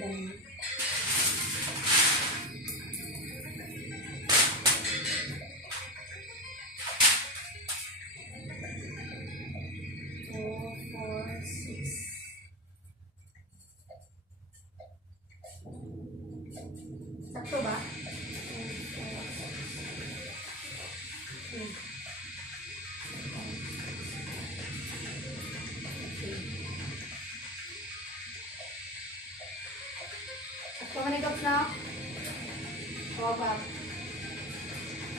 naman. Sakto ba? Sakto manigap na? Oo ba?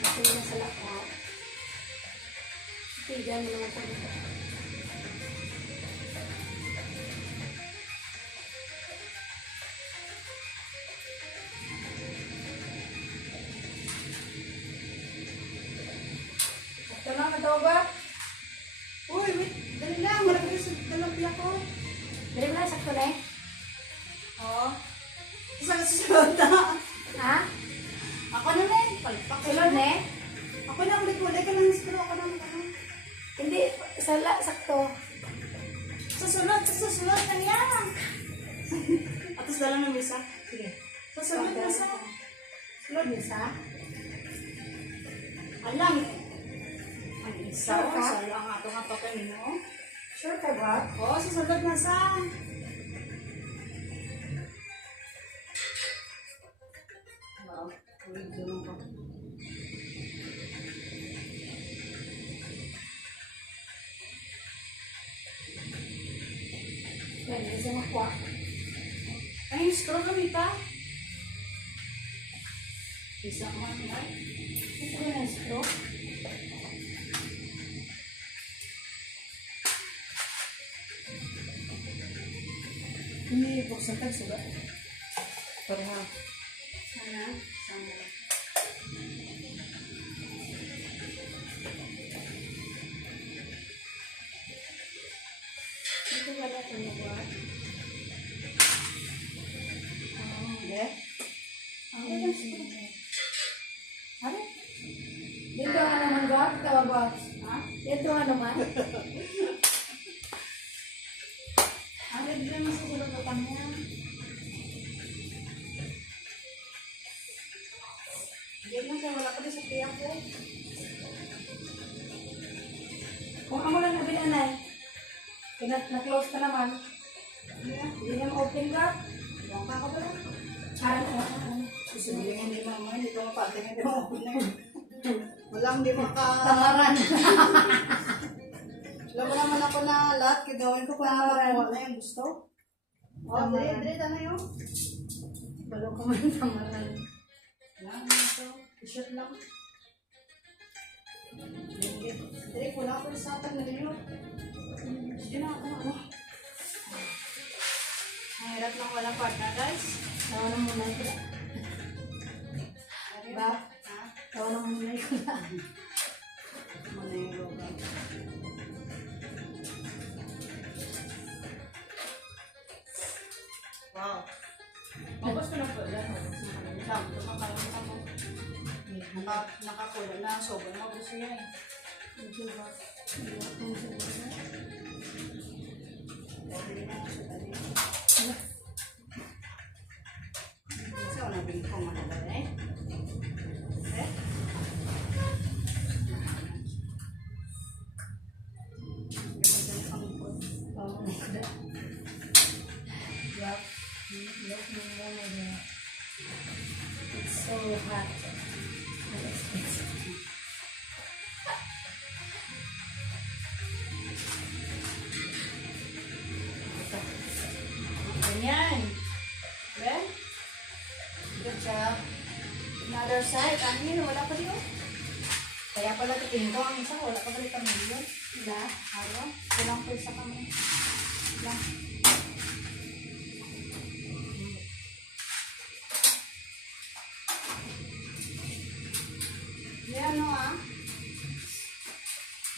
Sakto na sa lakot. Tigan mo naman po dito. Ito lang, natawagat. Uy, wait. Dali lang. Marami sa dalapya ko. Dali mo lang, sakto na eh. Oo. Susunod na. Ha? Ako na na eh. Sulod na eh. Ako na ulit. Wala ka lang screw. Ako na ulit. Hindi. Sakto. Susunod na yan. Atos na lang ng misa. Sige. Susunod na sa. Sulod na sa. Alam eh. Ang isa, sure ka? Sala ang ato nga papanin mo. Sure ka ba? Oo, susunod na sa. Wow, ulit doon ko. Yan, isa makuha. Ay, scroll kami pa. Isa man yan. Ito na scroll. Ini buksan kan sudah. Perha. Sana, sana. Itu ada buat. Oh, ya. Ada kan seperti. Ada. Dito ano man ba? Tawa ba? Ha? Dito ano man? Ada dia masuk ke belakangnya. Dia masih wala pa sa tiyak ko. Kung amo lang nabi anay. Na-close ka naman. Hindi na ma-open ka. Huwag ka ba lang? Gusto mo yung hindi mama, hindi ko mapating hindi mo open na yun. Walang hindi makatamaran. Alam mo naman ako na lahat, gagawin ko kung nakuha na yung gusto. O, dire, ano yun? Balo ka man tamaran. Lang, ito. T-shirt lang. Dire, kulang ko sa atin na yun. Sige na ako, ano? Ang hirap lang walang partner, guys. Tawa na muna ito. Ba? Tawa na muna ito na. Muna yung logo. Wow. Mabos ko na po yan. Nakakula na. Sobrang mabos siya eh. Hindi ba? Hindi na siya tali. Kasi ako nabili ko managad eh. Eh? It's so hot. Ganyan. Well, good job. Another side. Ano yun? Wala pa dito. Kaya pala titingin ko ang isa. Wala pa balik kami yun. Wala. Araw. Walang po isa kami. Wala. Yan o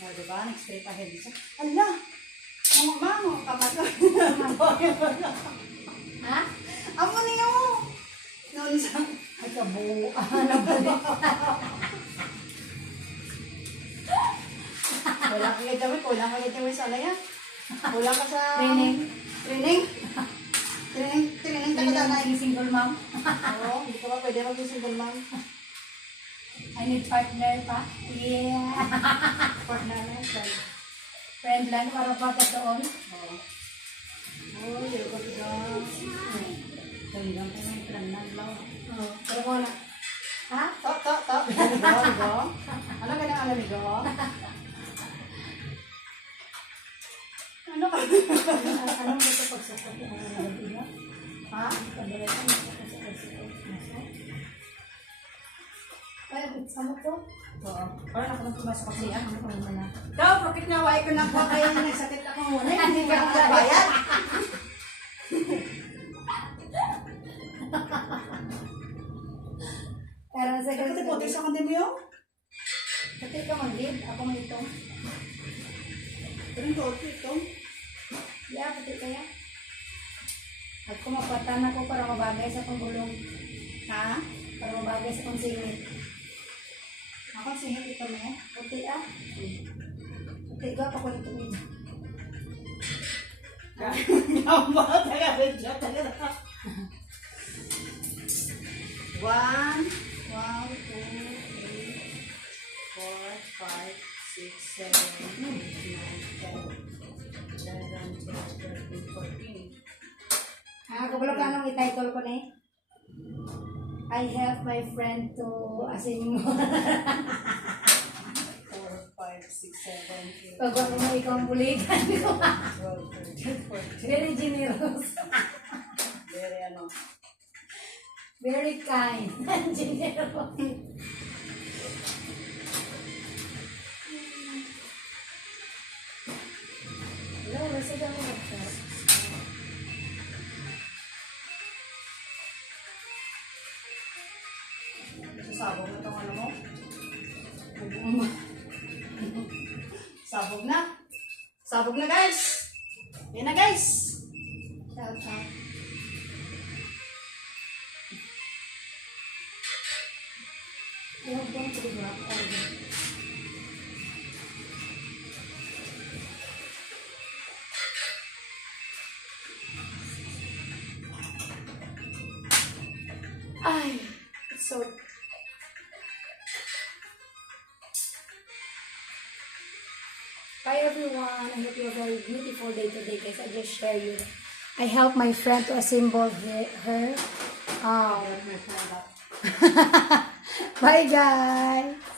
O, diba? Nag-straight ahead isa. Ala! Mamang, kamato. Ha? Amo niyo! Noon sa... Ay, kabuuan. Wala ka kayo dami. Wala ka kayo dami sa alaya. Wala ka sa... Training. Training? Training takatana yung single mom. I need partner pa. Yeah. Partner na, friend. Friend lang, para pa doon. Oo. Oh, yun ko diba. Hanggang pa may planan lang. Oo. Pero mo na. Ha? To. Ligo. Ano ka na ligo? Ano ka? Anong gusto pagsukot? Ha? Kaya, sama ko? Oo. Parang ako nang pumasok kasi yan. Ano pa na? Daw, bakit naway ko na po kaya nagsakit ako muna? Hindi ka ako bayad. Pero sa Kasi puti sa kandil mo yun? Pati ka mag-lead, ako man ito. Pero ito. Yeah, pati kaya. At kumapatan ako para mabagay sa panggulong. Ha? Para mabagay sa pangsingit. Ako singit ito mo yan. Puti ah. Puti ka pa ko ito. Yamba, taga-video. One, 2, 3, 4, 5, 6, 7, 8, 9, 10, 11, 12, 13, 14. Kabalo ka nung i-title ko na eh. I help my friend to asin mo. 4, 5, 6, 7, 8, Pag ako mo ikaw ang bulitan ko. 12, 13, 14. Very generous. Very ano. Very kind. Generous. Hello, nasa dami na siya. Sasabog na itong ano mo? Sabog na. Sabog na guys. Yan na guys. Shout out. Huwag bang diba? Ay, so Hi everyone, I hope you have a very beautiful day today guys. I just share you. I help my friend to assemble her. My friend up. Bye guys.